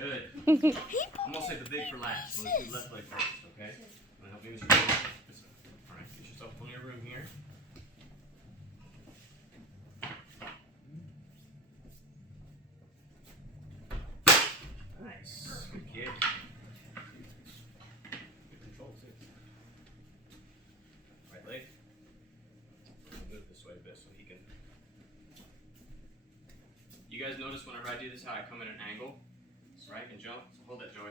Good. I'm gonna save the big for last. So let's do left leg first, okay? I'm gonna help you, Mr. Brody. All right, get yourself plenty of room here. Nice. Good kick. Good control too. Right leg. I'll move this way a bit so he can. You guys notice whenever I do this how I come in an angle, right, and jump? So hold that, Joey.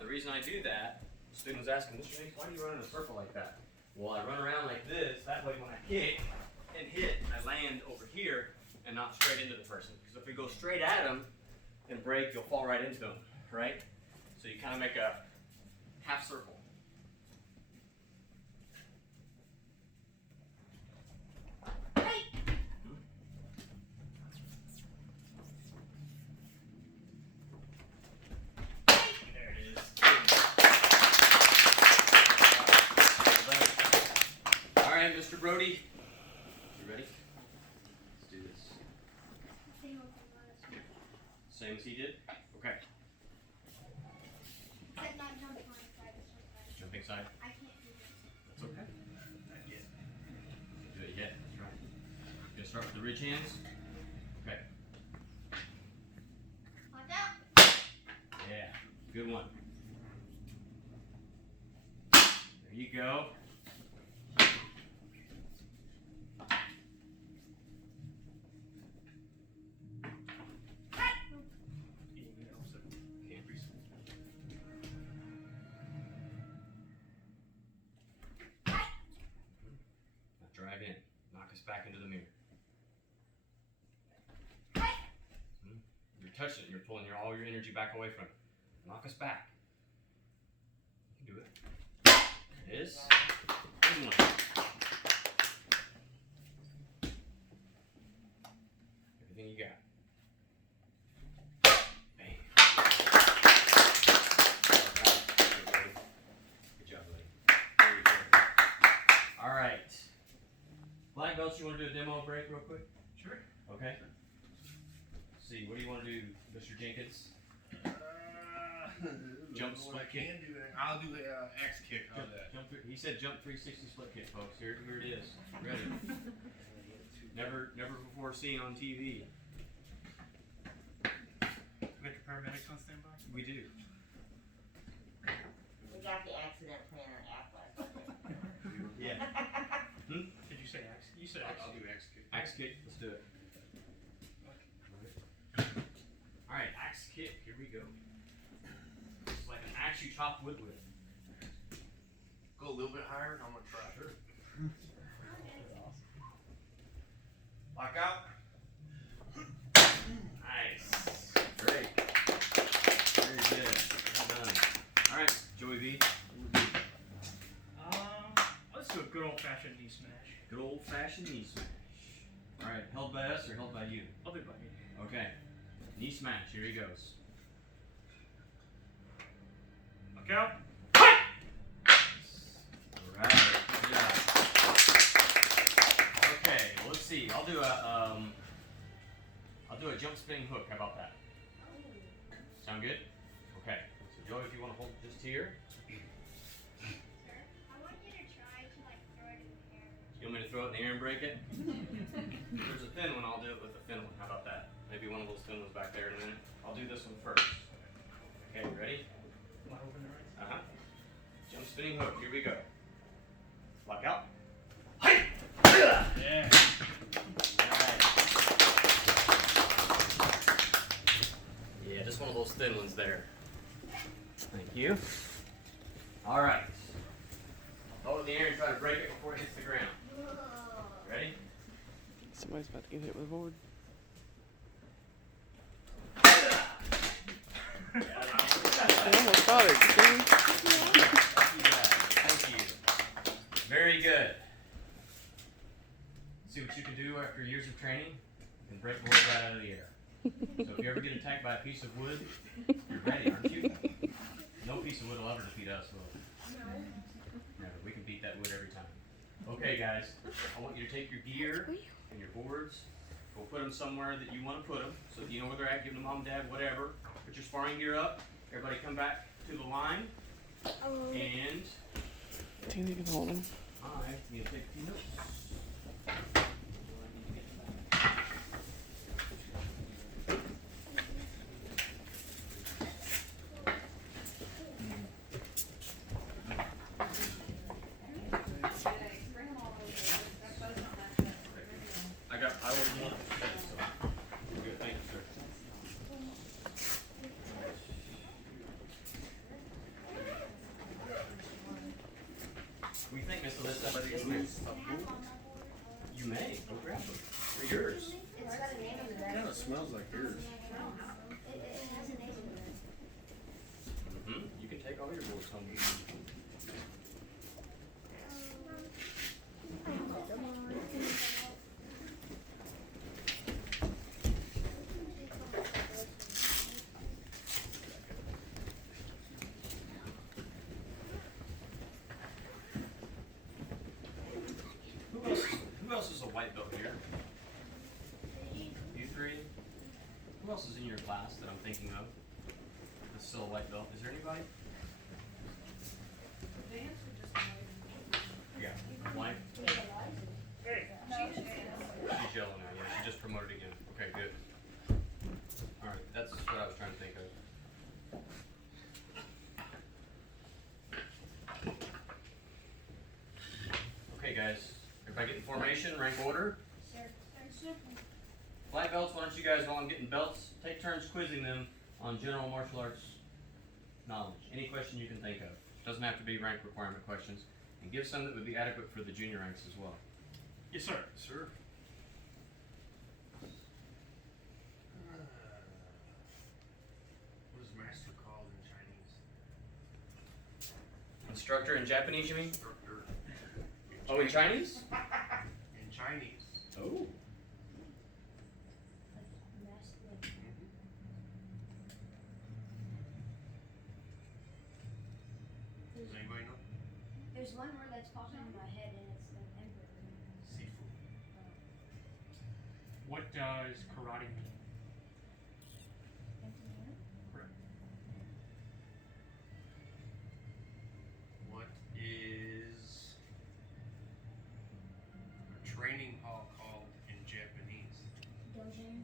The reason I do that, the student was asking, Mr. Hanks, why do you run in a circle like that? Well, I run around like this, that way when I kick and hit, I land over here and not straight into the person. Because if we go straight at him and break, you'll fall right into him, right? So you kind of make a half circle. Mr. Brody, you ready? Let's do this. Same as he did? Okay. Jumping side? I can't do this. That's okay. Not yet. Can't do it yet. That's right. You're going to start with the ridge hands? Okay. Watch out. Yeah. Good one. There you go. Drive in. Knock us back into the mirror. You're touching it. You're pulling all your energy back away from it. Knock us back. You can do it. There it is. Good one. Everything you got. Bam. Good job, buddy. Very good. All right. Black belts, you want to do a demo break real quick? Sure. Okay. Let's see, what do you want to do, Mr. Jenkins? Jump split kick. I'll do the X kick. He said jump 360 split kick, folks. Here it is. Ready. Never before seen on TV. Make a paramedics on standby? We do. We got the accident plan on Atlas. Yeah. Did you say X? You said X. I'll do X kick. Axe kick, let's do it. Alright, axe kick, here we go. It's like an axe you chop wood with. Go a little bit higher, I'm gonna try. Sure. Lock out. Nice. Great. Very good. Well done. Alright, Joey V. Let's do a good old-fashioned knee smash. Good old fashioned knee smash. Alright, held by us or held by you? I'll do it by me. Okay. Knee smash, here he goes. Look out. Alright, good job. Okay, well, let's see. I'll do a jump spinning hook. How about that? Sound good? Okay. So Joey, if you want to hold just here. You want me to throw it in the air and break it? If there's a thin one, I'll do it with a thin one. How about that? Maybe one of those thin ones back there in a minute. I'll do this one first. Okay, you ready? Am I open the right? Jump spinning hook. Here we go. Lock out. Yeah. Alright. Yeah, just one of those thin ones there. Thank you. Alright. Hold it in the air and try to break it before it hits the ground. Ready? Somebody's about to get hit with a board. They almost got it. Thank you. Very good. See what you can do after years of training? You can break boards right out of the air. So if you ever get attacked by a piece of wood, you're ready, aren't you? No piece of wood will ever defeat us, will it? Never. We can beat that wood every time. Okay, guys. I want you to take your gear and your boards. Go put them somewhere that you want to put them, so that you know where they're at. Give them to mom, dad, whatever. Put your sparring gear up. Everybody come back to the line. And Tina can hold him. I need to take a few notes. I will want this, so good. Thank you, sir. What do you think, Miss Alyssa? You may. Go grab them. They're yours. It's got a name on the back. Kind of smells like yours. It has a name on it. You can take all your boards home. Who else is a white belt here? You three? Who else is in your class that I'm thinking of? That's still a white belt. Is there anybody? Yeah. White? She's yellow now, yeah. She just promoted again. Okay, good. Alright, that's what I was trying to think of. Okay, guys. Everybody get in formation, rank order. Black belts, why don't you guys, while I'm getting belts, take turns quizzing them on general martial arts knowledge. Any question you can think of. Doesn't have to be rank requirement questions. And give some that would be adequate for the junior ranks as well. Yes, sir. Sir. What is master called in Chinese? Instructor in Japanese, you mean? Instructor. Oh, in Chinese? In Chinese. Oh. Does anybody know? There's one word that's popping in my head and it's an emperor. Sifu. What does karate mean? Correct. What is a training hall called in Japanese? Dojin.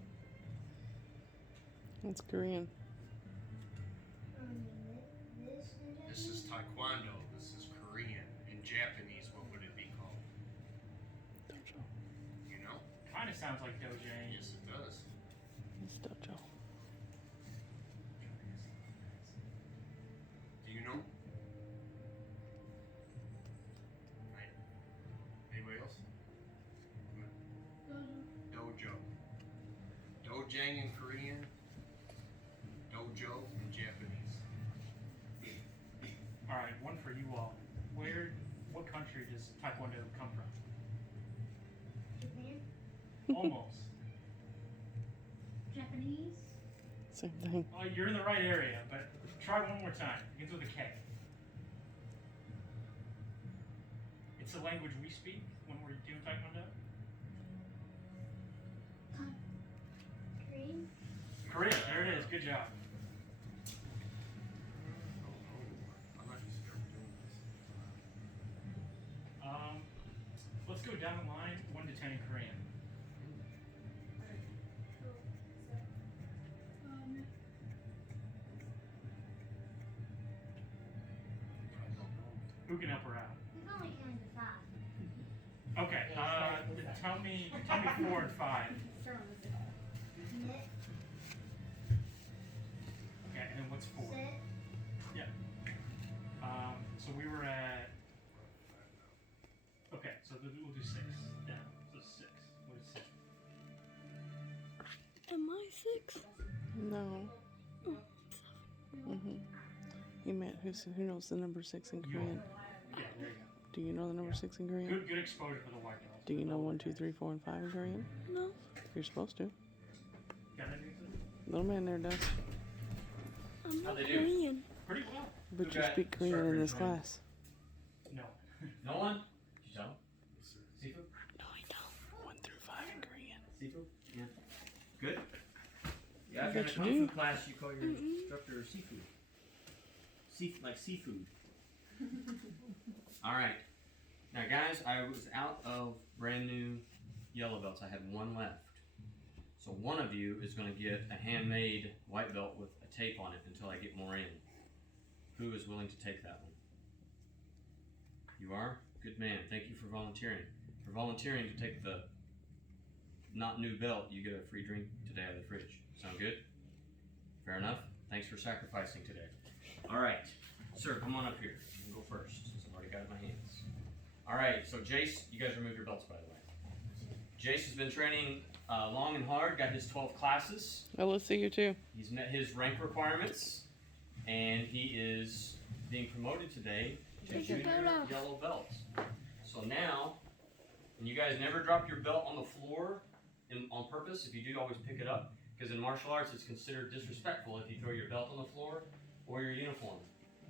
It's Korean. This is Taekwondo. This is Korean. In Japanese, what would it be called? Dojo. You know? Kind of sounds like dojang. Yes, it does. It's dojo. Do you know? Right. Anybody else? Dojo. Dojang in Korean. Dojo in Japanese. All right, one for you all. What country does Taekwondo come from? Japan. Almost. Japanese. Same thing. Well, you're in the right area, but try one more time. Begins with a K. It's a language we speak when we're doing Taekwondo. Korean. Korean. There it is. Good job. I'm not used to ever doing this. Let's go down the line, 1 to 10 in Korean. Who can help her out? We've only counted to 5. Okay. Tell me 4 and 5. Knit. Okay, and then what's 4? Sit. So we were at. Okay, so we'll do 6 down. So 6. What is 6? Am I 6? No. He meant who knows the number 6 in Korean? Yeah, there you go. Do you know the number 6 in Korean? Good exposure for the white belt. Do you know 1, 2, 3, 4, and 5 in Korean? No. You're supposed to. Got anything? Little man there does. I'm How'd not they do? Korean. Pretty well. But you Okay. speak Korean Start in this from Korean. class. No. No one? Did you tell him? Sifu? No, I don't. 1 through 5 in Korean. Sifu? Yeah. Good? Yeah, if you're in a bet kung you fu do. class, you call your instructor seafood. Like seafood. Alright. Now guys, I was out of brand new yellow belts. I had one left. So one of you is going to get a handmade white belt with a tape on it until I get more in. Who is willing to take that one? You are? Good man. Thank you for volunteering. For volunteering to take the not new belt, you get a free drink today out of the fridge. Sound good? Fair enough? Thanks for sacrificing today. Alright. Sir, come on up here. You can go first, since I've already got it in my hands. Alright, so Jace, you guys remove your belts, by the way. Jace has been training long and hard, got his 12 classes. Alyssa, you too. He's met his rank requirements, and he is being promoted today to Take your junior belt off. yellow belt. So now, and you guys never drop your belt on the floor on purpose. If you do, always pick it up, because in martial arts it's considered disrespectful if you throw your belt on the floor or your uniform.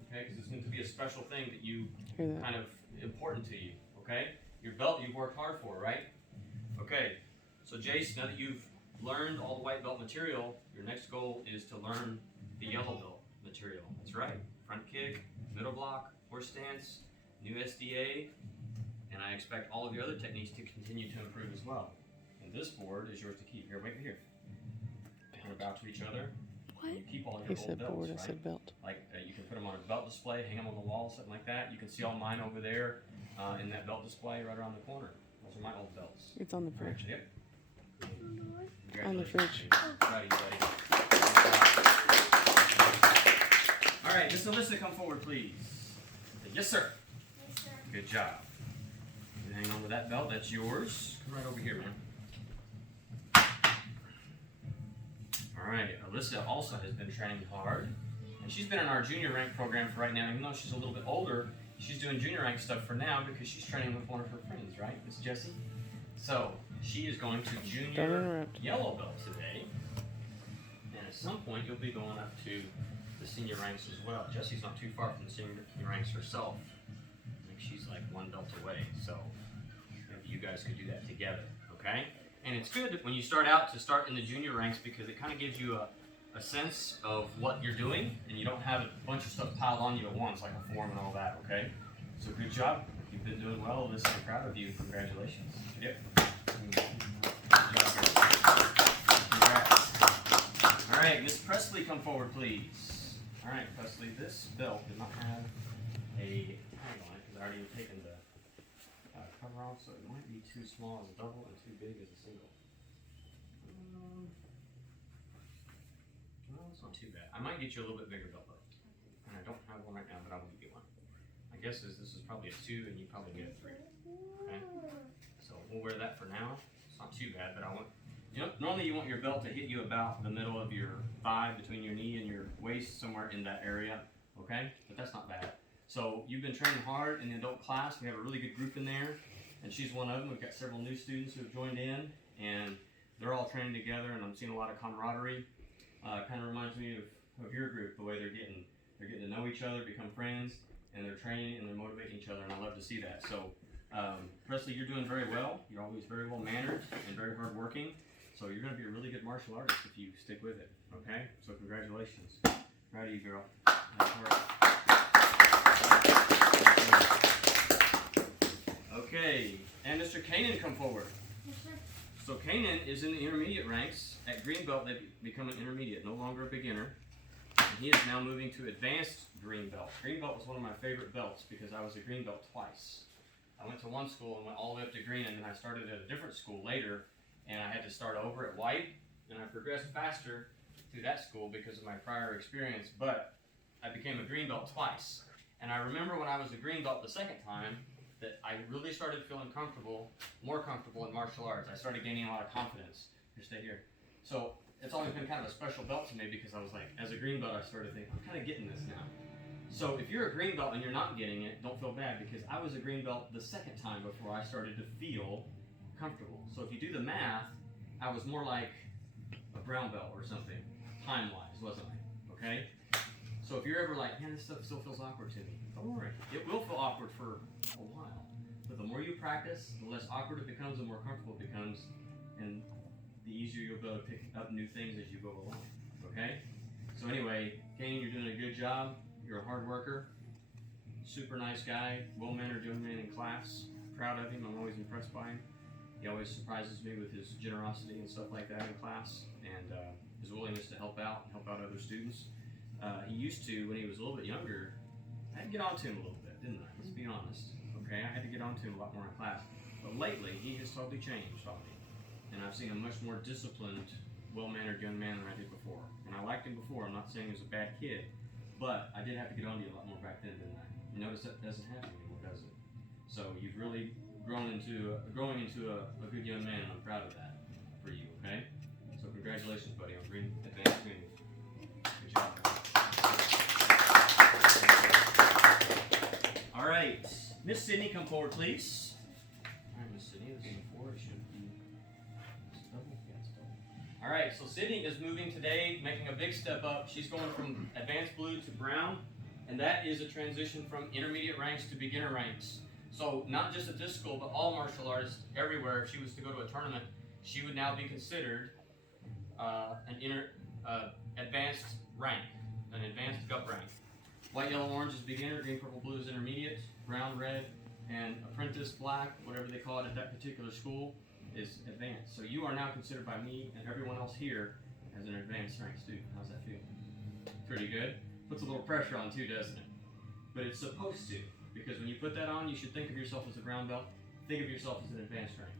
Okay, because it's meant to be a special thing that you Hear that? kind of important to you. Okay, your belt you've worked hard for, right? Okay, so Jace, now that you've learned all the white belt material, your next goal is to learn the yellow belt material. That's right. Front kick, middle block, horse stance, new SDA, and I expect all of your other techniques to continue to improve as well. And this board is yours to keep. Here, wait here. We're gonna bow to each other. What? You keep all your He old said belts, board, right? I said belt. Like you can put them on a belt display, hang them on the wall, something like that. You can see all mine over there in that belt display right around the corner. Those are my old belts. It's on the fridge. Yep. On the fridge. Righty, buddy. All right, Miss Alyssa, come forward, please. Yes, sir. Yes, sir. Good job. You hang on to that belt. That's yours. Come right over here, man. All right, Alyssa also has been training hard, and she's been in our junior rank program for right now. Even though she's a little bit older, she's doing junior rank stuff for now because she's training with one of her friends, right, Miss Jessie? So she is going to Don't junior interrupt. yellow belt today, and at some point you'll be going up to the senior ranks as well. Jessie's not too far from the senior ranks herself. I think she's like one belt away, so maybe you guys could do that together, okay? And it's good when you start out to start in the junior ranks because it kind of gives you a sense of what you're doing, and you don't have a bunch of stuff piled on you at once, like a form and all that, okay? So good job. You've been doing well, Alyssa. I'm proud of you. Congratulations. Yep. Good job, girl. Congrats. All right, Miss Presley, come forward, please. All right, Presley, this belt did not have a tag on it because I already had taken the cover off, so it might be too small as a double and too big as a single. Well, it's not too bad. I might get you a little bit bigger belt though. And I don't have one right now, but I will get you one. My guess is this is probably a 2 and you probably get a 3. Okay? So we'll wear that for now. It's not too bad, but I want, you know, normally you want your belt to hit you about the middle of your thigh, between your knee and your waist, somewhere in that area. Okay? But that's not bad. So you've been training hard in the adult class. We have a really good group in there, and she's one of them. We've got several new students who have joined in, and they're all training together, and I'm seeing a lot of camaraderie. Kind of reminds me of your group, the way they're getting to know each other, become friends, and they're training and they're motivating each other, and I love to see that. So, Presley, you're doing very well. You're always very well mannered and very hardworking. So you're going to be a really good martial artist if you stick with it. Okay? So congratulations. Proud of you, girl. Nice work. Okay, and Mr. Kanan, come forward. Yes, sir. So Kanan is in the intermediate ranks. At green belt, they become an intermediate, no longer a beginner. And he is now moving to advanced green belt. Green belt was one of my favorite belts because I was a green belt twice. I went to one school and went all the way up to green, and then I started at a different school later, and I had to start over at white, and I progressed faster through that school because of my prior experience, but I became a green belt twice. And I remember when I was a green belt the second time, that I really started feeling comfortable, more comfortable in martial arts. I started gaining a lot of confidence. Here, stay here. So it's always been kind of a special belt to me because I was like, as a green belt, I started thinking, I'm kind of getting this now. So if you're a green belt and you're not getting it, don't feel bad because I was a green belt the second time before I started to feel comfortable. So if you do the math, I was more like a brown belt or something, time-wise, wasn't I? Okay? So if you're ever like, man, this stuff still feels awkward to me, don't worry. It will feel awkward for a while. But the more you practice, the less awkward it becomes, the more comfortable it becomes. And the easier you'll be able to pick up new things as you go along. Okay? So anyway, Kane, you're doing a good job. You're a hard worker. Super nice guy. Well-mannered young man in class. Proud of him. I'm always impressed by him. He always surprises me with his generosity and stuff like that in class, and his willingness to help out other students. He used to, when he was a little bit younger, I had to get on to him a little bit, didn't I? Let's be honest. Okay, I had to get on to him a lot more in class. But lately, he has totally changed on me. And I've seen a much more disciplined, well-mannered young man than I did before. And I liked him before. I'm not saying he was a bad kid, but I did have to get on to you a lot more back then, didn't I? You notice that doesn't happen anymore, does it? So you've really growing into a good young man, and I'm proud of that for you, okay? So congratulations, buddy, on Green Advanced Community. Good job. All right, Miss Sydney, come forward, please. All right, Miss Sydney, this is a 4. It should be double. Yeah, it's double. All right, so Sydney is moving today, making a big step up. She's going from advanced blue to brown, and that is a transition from intermediate ranks to beginner ranks. So not just at this school, but all martial artists everywhere, if she was to go to a tournament, she would now be considered an advanced rank, an advanced GUP rank. White, yellow, orange is beginner, green, purple, blue is intermediate, brown, red, and apprentice, black, whatever they call it at that particular school, is advanced. So you are now considered by me and everyone else here as an advanced rank student. How's that feel? Pretty good. Puts a little pressure on too, doesn't it? But it's supposed to. Because when you put that on, you should think of yourself as a brown belt. Think of yourself as an advanced rank.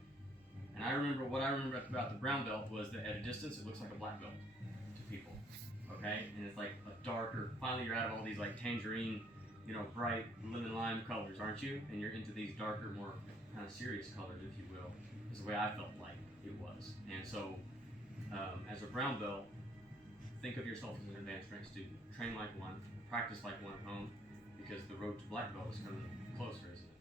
And what I remember about the brown belt was that at a distance, it looks like a black belt to people. Okay? And it's like a darker, finally you're out of all these like tangerine, bright lemon lime colors, aren't you? And you're into these darker, more kind of serious colors, if you will, is the way I felt like it was. And so, as a brown belt, think of yourself as an advanced rank student. Train like one, practice like one at home, because the road to black belt is coming closer, isn't it?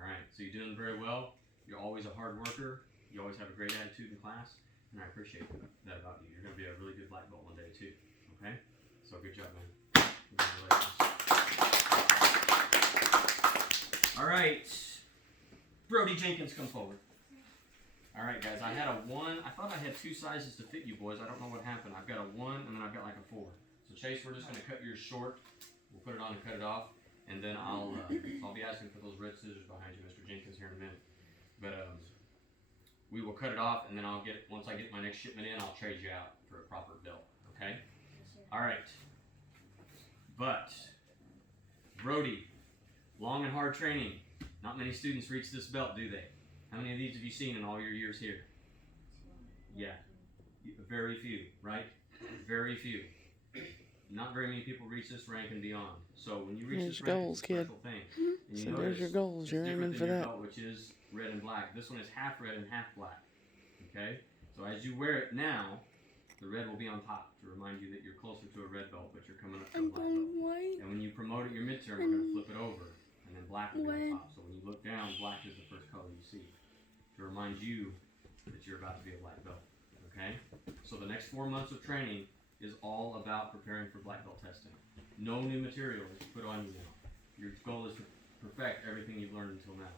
All right, so you're doing very well. You're always a hard worker. You always have a great attitude in class, and I appreciate that about you. You're going to be a really good black belt one day, too. Okay? So good job, man. Congratulations. All right. Brody Jenkins, come forward. All right, guys, I had a 1. I thought I had 2 sizes to fit you boys. I don't know what happened. I've got a 1, and then I've got like a 4. So, Chase, we're just going to cut yours short. We'll put it on and cut it off, and then I'll be asking for those red scissors behind you, Mr. Jenkins, here in a minute. But we will cut it off, and then once I get my next shipment in, I'll trade you out for a proper belt. Okay? All right. But Brody, long and hard training. Not many students reach this belt, do they? How many of these have you seen in all your years here? Yeah, very few, right? Very few. Not very many people reach this rank and beyond. So when you reach There's this rank, goals, it's a special thing. And you So notice there's your goals. You're it's aiming different for than your that. belt, which is red and black. This one is half red and half black. Okay? So as you wear it now, the red will be on top to remind you that you're closer to a red belt, but you're coming up to a black belt. White. And when you promote at your midterm, we're going to flip it over, and then black will be on top. So when you look down, black is the first color you see to remind you that you're about to be a black belt. Okay? So the next 4 months of training is all about preparing for black belt testing. No new material is put on you now. Your goal is to perfect everything you've learned until now.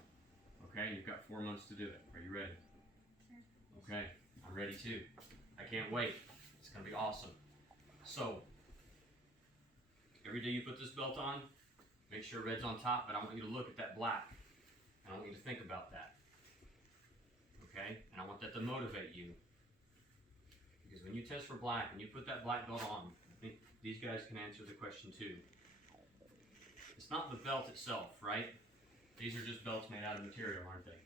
Okay? You've got 4 months to do it. Are you ready? Okay. I'm ready too. I can't wait. It's going to be awesome. So, every day you put this belt on, make sure red's on top, but I want you to look at that black. And I want you to think about that. Okay? And I want that to motivate you. Because when you test for black and you put that black belt on, I think these guys can answer the question too. It's not the belt itself, right? These are just belts made out of material, aren't they?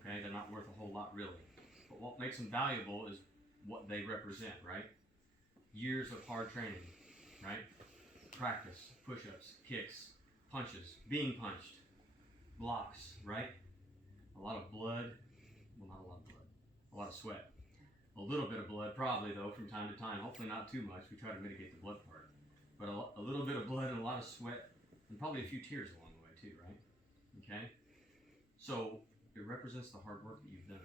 Okay? They're not worth a whole lot really. But what makes them valuable is what they represent, right? Years of hard training, right? Practice, push-ups, kicks, punches, being punched, blocks, right? A lot of blood. Well, not a lot of blood. A lot of sweat. A little bit of blood, probably, though, from time to time. Hopefully not too much. We try to mitigate the blood part. But a little bit of blood and a lot of sweat, and probably a few tears along the way, too, right? Okay? So, it represents the hard work that you've done.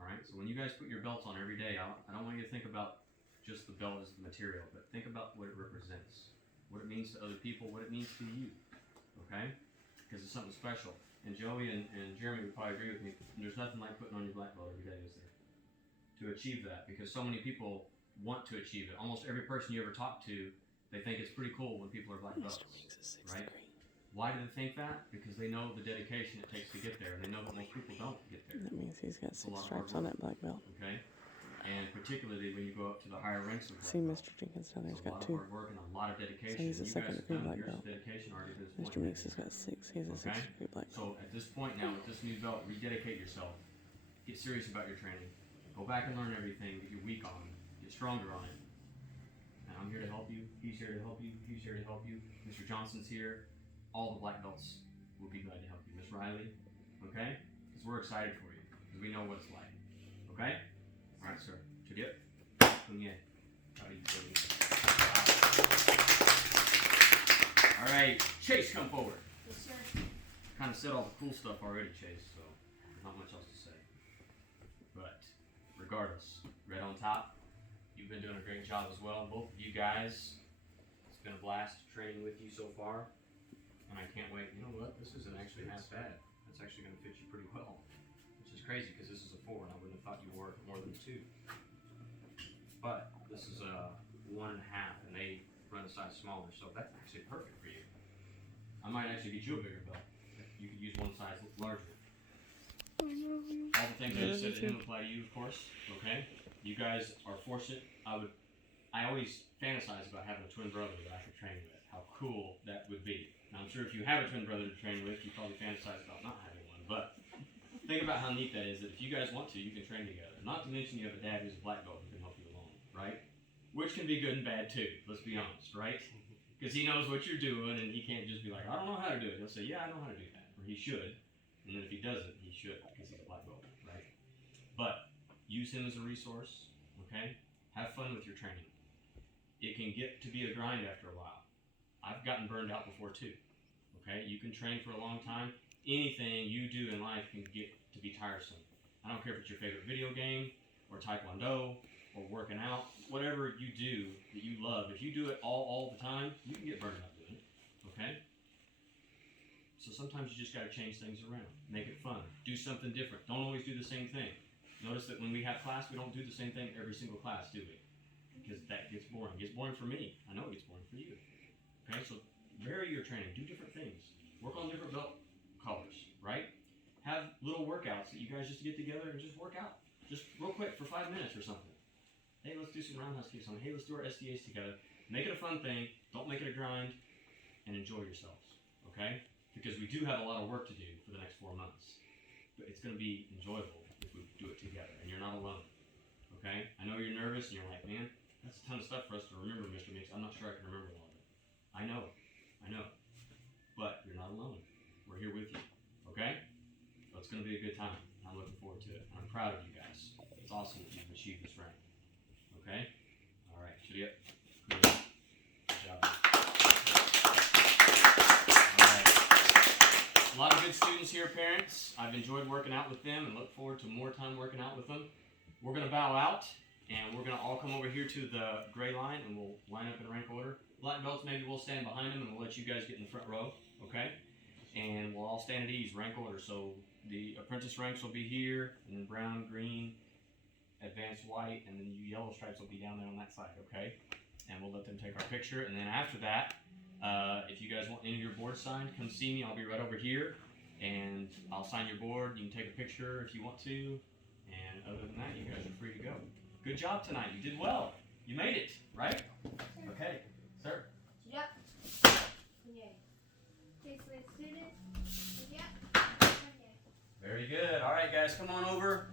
Alright? So when you guys put your belts on every day, I don't want you to think about just the belt as the material, but think about what it represents. What it means to other people, what it means to you. Okay? Because it's something special. And Joey and Jeremy would probably agree with me. There's nothing like putting on your black belt every day, is there? To to achieve that, because so many people want to achieve it. Almost every person you ever talk to, they think it's pretty cool when people are black belts, Mr. Meeks is 6th right? degree. Why do they think that? Because they know the dedication it takes to get there, and they know that most people don't get there. That means he's got It's a 6 lot of stripes hard on work. that black belt. Okay, and particularly when you go up to the higher ranks of black See, belt, Mr. Jenkins down it's there's a lot got of 2. hard work and a lot of dedication. So he's a You second guys have degree done black years belt. of dedication already to this Mr. point. Meeks has got 6. He's a Okay. 6th degree black belt. So at this point now, with this new belt, rededicate yourself. Get serious about your training. Go back and learn everything that you're weak on. Get stronger on it. And I'm here to help you. He's here to help you. He's here to help you. Mr. Johnson's here. All the black belts will be glad to help you. Miss Riley, okay? Because we're excited for you. Because we know what it's like. Okay? All right, sir. Chudip. Kunye. Howdy, baby. All right, Chase, come forward. Yes, sir. Kind of said all the cool stuff already, Chase, so not much else to say. But regardless, red on top, you've been doing a great job as well. Both of you guys, it's been a blast training with you so far, and I can't wait. You know what? This isn't actually half bad. That's actually going to fit you pretty well, which is crazy because this is a 4, and I wouldn't have thought you wore more than 2. But this is a 1.5, and they run a size smaller, so that's actually perfect for you. I might actually get you a bigger belt. You could use one size larger. All the things I just said didn't apply to you, of course. Okay? You guys are fortunate. I always fantasize about having a twin brother that I could train with. How cool that would be. Now, I'm sure if you have a twin brother to train with, you probably fantasize about not having one. But think about how neat that is, that if you guys want to, you can train together. Not to mention you have a dad who's a black belt who can help you along, right? Which can be good and bad too, let's be honest, right? Because he knows what you're doing, and he can't just be like, I don't know how to do it. He'll say, yeah, I know how to do that. Or he should. And then if he doesn't, he should, because he's a black belt, right? But use him as a resource, okay? Have fun with your training. It can get to be a grind after a while. I've gotten burned out before too, okay? You can train for a long time. Anything you do in life can get to be tiresome. I don't care if it's your favorite video game, or taekwondo, or working out, whatever you do that you love, if you do it all the time, you can get burned out doing it, okay? So sometimes you just gotta change things around. Make it fun. Do something different. Don't always do the same thing. Notice that when we have class, we don't do the same thing every single class, do we? Because that gets boring. It gets boring for me. I know it gets boring for you. Okay, so vary your training. Do different things. Work on different belt colors, right? Have little workouts that you guys just get together and just work out. Just real quick for 5 minutes or something. Hey, let's do some roundhouse kicks on. Hey, let's do our SDAs together. Make it a fun thing. Don't make it a grind. And enjoy yourselves. Okay? Because we do have a lot of work to do for the next 4 months. But it's going to be enjoyable if we do it together. And you're not alone. Okay? I know you're nervous and you're like, man, that's a ton of stuff for us to remember, Mr. Meeks. I'm not sure I can remember all of it. I know. But you're not alone. We're here with you. Okay? So it's going to be a good time. I'm looking forward to it. And I'm proud of you guys. It's awesome that you've achieved this rank. Okay? All right. Good job. All right. A lot of good students here, parents. I've enjoyed working out with them and look forward to more time working out with them. We're going to bow out, and we're going to all come over here to the gray line, and we'll line up in rank order. Black belts, maybe we'll stand behind them, and we'll let you guys get in the front row, okay? And we'll all stand at ease, rank order. So the apprentice ranks will be here, and then brown, green, advanced white, and then you yellow stripes will be down there on that side, okay? And we'll let them take our picture, and then after that, if you guys want any of your boards signed, come see me. I'll be right over here, and I'll sign your board. You can take a picture if you want to, and other than that, you guys are free to go. Good job tonight. You did well. You made it, right? Okay, sir. Yep. Yeah. Case student. Yep. Very good. All right, guys, come on over.